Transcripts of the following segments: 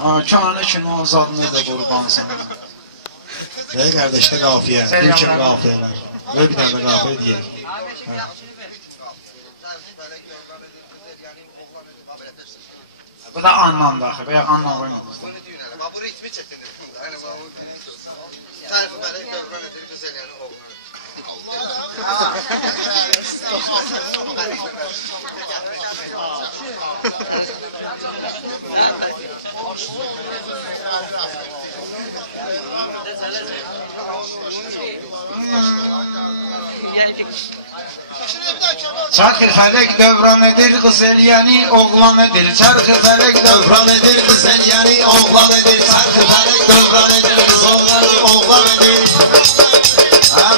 Kanı kimi azadını da qurban sana. Dey qardaşda qafiyə, bir kimi qafiyələr. Böyle bir tane de qafiyə deyək. Bu da anlam daxil, veya anlam qoymadınız. Bu ritmi çətindir. Tarixi mələk dövran edir, güzel yəni oğlan. Çarxı fələk dövran edir, qız eləyəni oğlan edir. Çarxı fələk Dövran edir, qız eləyəni oğlan edir. Çarxı fələk dövran edir, qız eləyəni oğlan edir.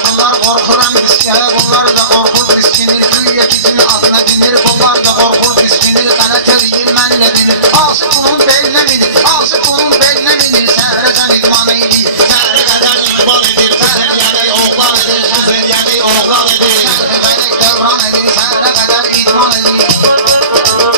Bunlar qorxuram biskələ, bunlar da qorxur biskinir. Güya kimin adına dinir, bunlar da qorxur biskinir. Qələt eləyir, mənlə binir. Asıq bunun belinə binir, asıq bunun belinə binir. Səhərə sən idman edir, Səhərə qədər idman edir, qız eləyəni oğlan edir. Qız eləyəni oğlan edir. çarxı fələk dövran edir, səhərə qədər idman edir.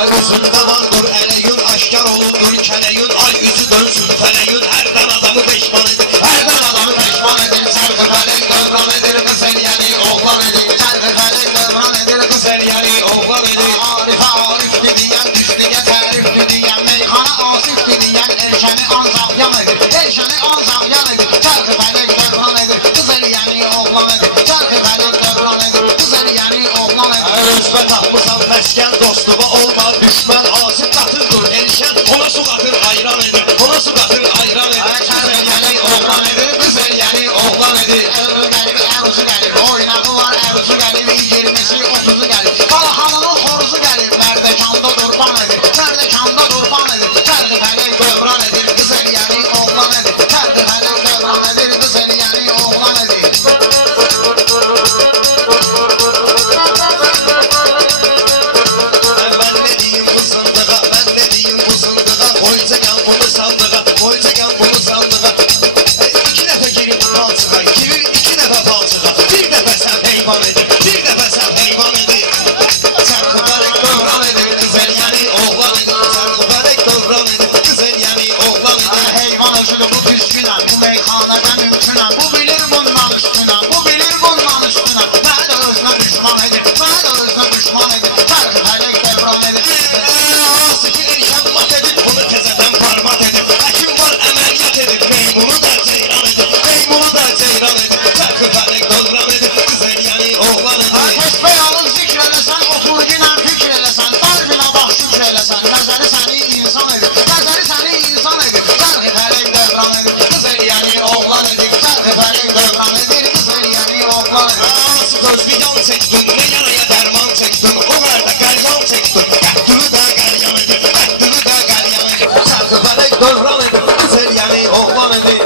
Əl üzündə vardır ələyün, aşkar olurdur kələyün. Ay üzü dönsün fələyün, hərdən adamı peşman edir. Hərdən adamı peşman edir. Çarxı fələk dövran edir, qız eləyəni oğlan edir. Çarxı fələk dövran edir, Qız eləyəni oğlan edir. Arifə arifdir deyən, düşdüyə tərifdir deyən, meyxana asifdir deyən, erşəni ancaq yan edir, erşəni ancaq yan edir. Çarxı fələk dövran edir, qız eləyəni oğlan edir. Çarxı fələk dövran edir, qız eləyəni oğlan edir. Özbə tapmısan məskən dostluğa olma düşmən. Asif qatırdır elşən, ona su qatır ayran edir. Ona su qatır ayran edir. Çarxı fələk oğlan edir, Qız eləyəni oğlan edir. ömrü gəlir, ərusu gəlir, oynağı var, ərusu gəlir, 20-si, 30-u gəlir. Qalaxanının xoruzu gəlir, mərdəkanda durban edir, mərdəkanda durban edir. Çarxı fələk dövran edir, qız eləyəni oğlan edir. Çarxı fələk dövran edir, qız eləyəni oğlan edir. Mən ne diyeyim bu sandığa, mən ne diyeyim bu sandığa. Koyacağım bunu sandığa, koyacağım bunu sandığa. İki dəfə girim palçığa, girir iki dəfə palçığa. Bir dəfə sən heyvan edir, bir dəfə sən heyvan edir. Çarxı fələk dövran edir, qız eləyəni oğlan edir. Çarxı fələk dövran edir, qız eləyəni oğlan edir. Heyvan özüdür, bu düzgünəm, bu meyxanədə mümkünəm. Bu bilir bundan üstünəm, bu bilir bundan üstünəm. Mənə də özünə düşman edir, mənə də özünə düşman edir. Çarxı fələk dövran edir. Asiki erkən mat edir, bunu təzədən barbat edir. Həkim var əməliyyat edir, meymunu da ceyran edir. Meymunu da ceyran edir, çarxı fələk dövran edir. Qız eləyəni oğlan edir. Təsbih alıb zikr eləsən, otur ginən fikr eləsən. Qalbinə bax şükr eləsən, nəzəri səni insan edir. Nəzəri səni insan edir. Çarxı fələk dövran edir, qız eləyəni oğlan edir. Çarxı fələk dövran edir, qız eləyəni oğlan edir. Asik öz bir yan çəkdin, ne yaraya dərman çəkdin. O mərdə qəlyan çəkdin, qəddini də qəlyan edir. Qəddini də qəlyan edir. Çarxı fələk dövran edir, qız eləyəni oğlan edir.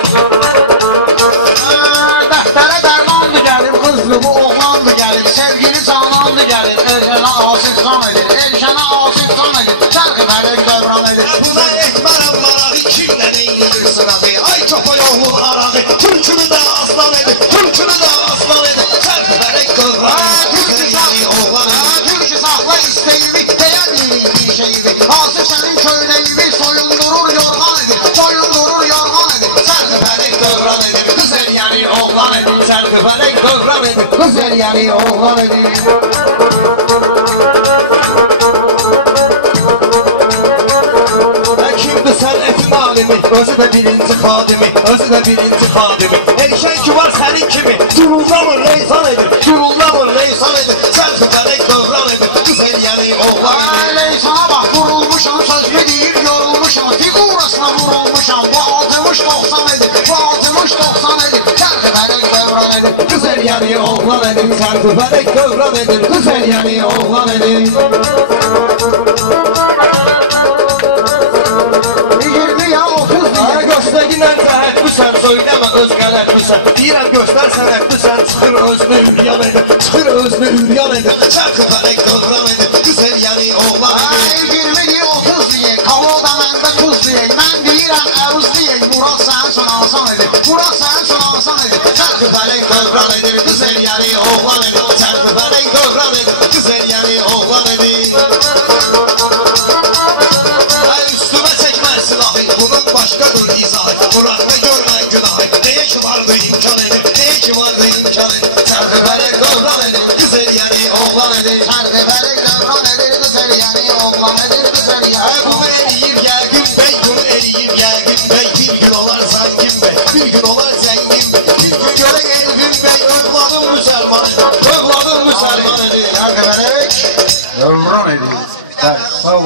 Dəftərə dərmandı gəlib, qızlı bu oğlandı gəlib, sevgili canandı gəlib, Elşənə asif can edir, Elşənə asif can edir, çarxı fələk dövran edir. Buna etmərəm marağı, kimlə neynidir sırağı. Ay topa yolun arağı, türkünü də aslan edir, türkünü də aslan edir. Çarxı fələk dövran edir, qız eləyəni oğlan edir. Türkü saxla istəyimi, deyəmirik bir şeyimi, asif sənin köynəyimi soyundurur yorğan edir, soyundurur yorğan edir, çarxı fələk dövran edir, qız eləyəni oğlan edir, Çarxı fələk dövran edir, qız eləyəni oğlan edir. Kimdir sənətin alimi, özü də birinci xadimi, özü də birinci xadimi. Elşən ki var sənin kimi, durullamır leysan edir, durullamır leysan edir. Çarxı fələk dövran edir, qız eləyəni oğlan edir. Leysana bax, vurulmuşam, sözünü deyib yorulmuşam, figurasına vurulmuşam, bu 60-90 edir, bu 60-90 edir, çarxı fələk dövran edir, Qız eləyəni oğlan edir, çarxı fələk dövran edir, qız eləyəni oğlan edir. 20 ya 30 Ay diye. göstəginən cəhətlisən, söyləmə öz qələtlisən. Deyirəm göstər sənətlisən, çıxır özünü üryan edir, çıxır özünü üryan edir. Çarxı fələk dövran edir, qız eləyəni oğlan edir. Ay 20 diye 30 diye, kavoda məndə tuz diye, mən deyirəm əruz diye, Murad sənin üçün asan edir, Murad sənin üçün asan edir, Çarxı fələk dövran edir, qız eləyəni oğlan edir. Çarxı fələk dövran edir, qız eləyəni oğlan edir. övladım müsəlman edir, övladım müsəlman edir. Yardım edək. Övran edir. Sağ ol.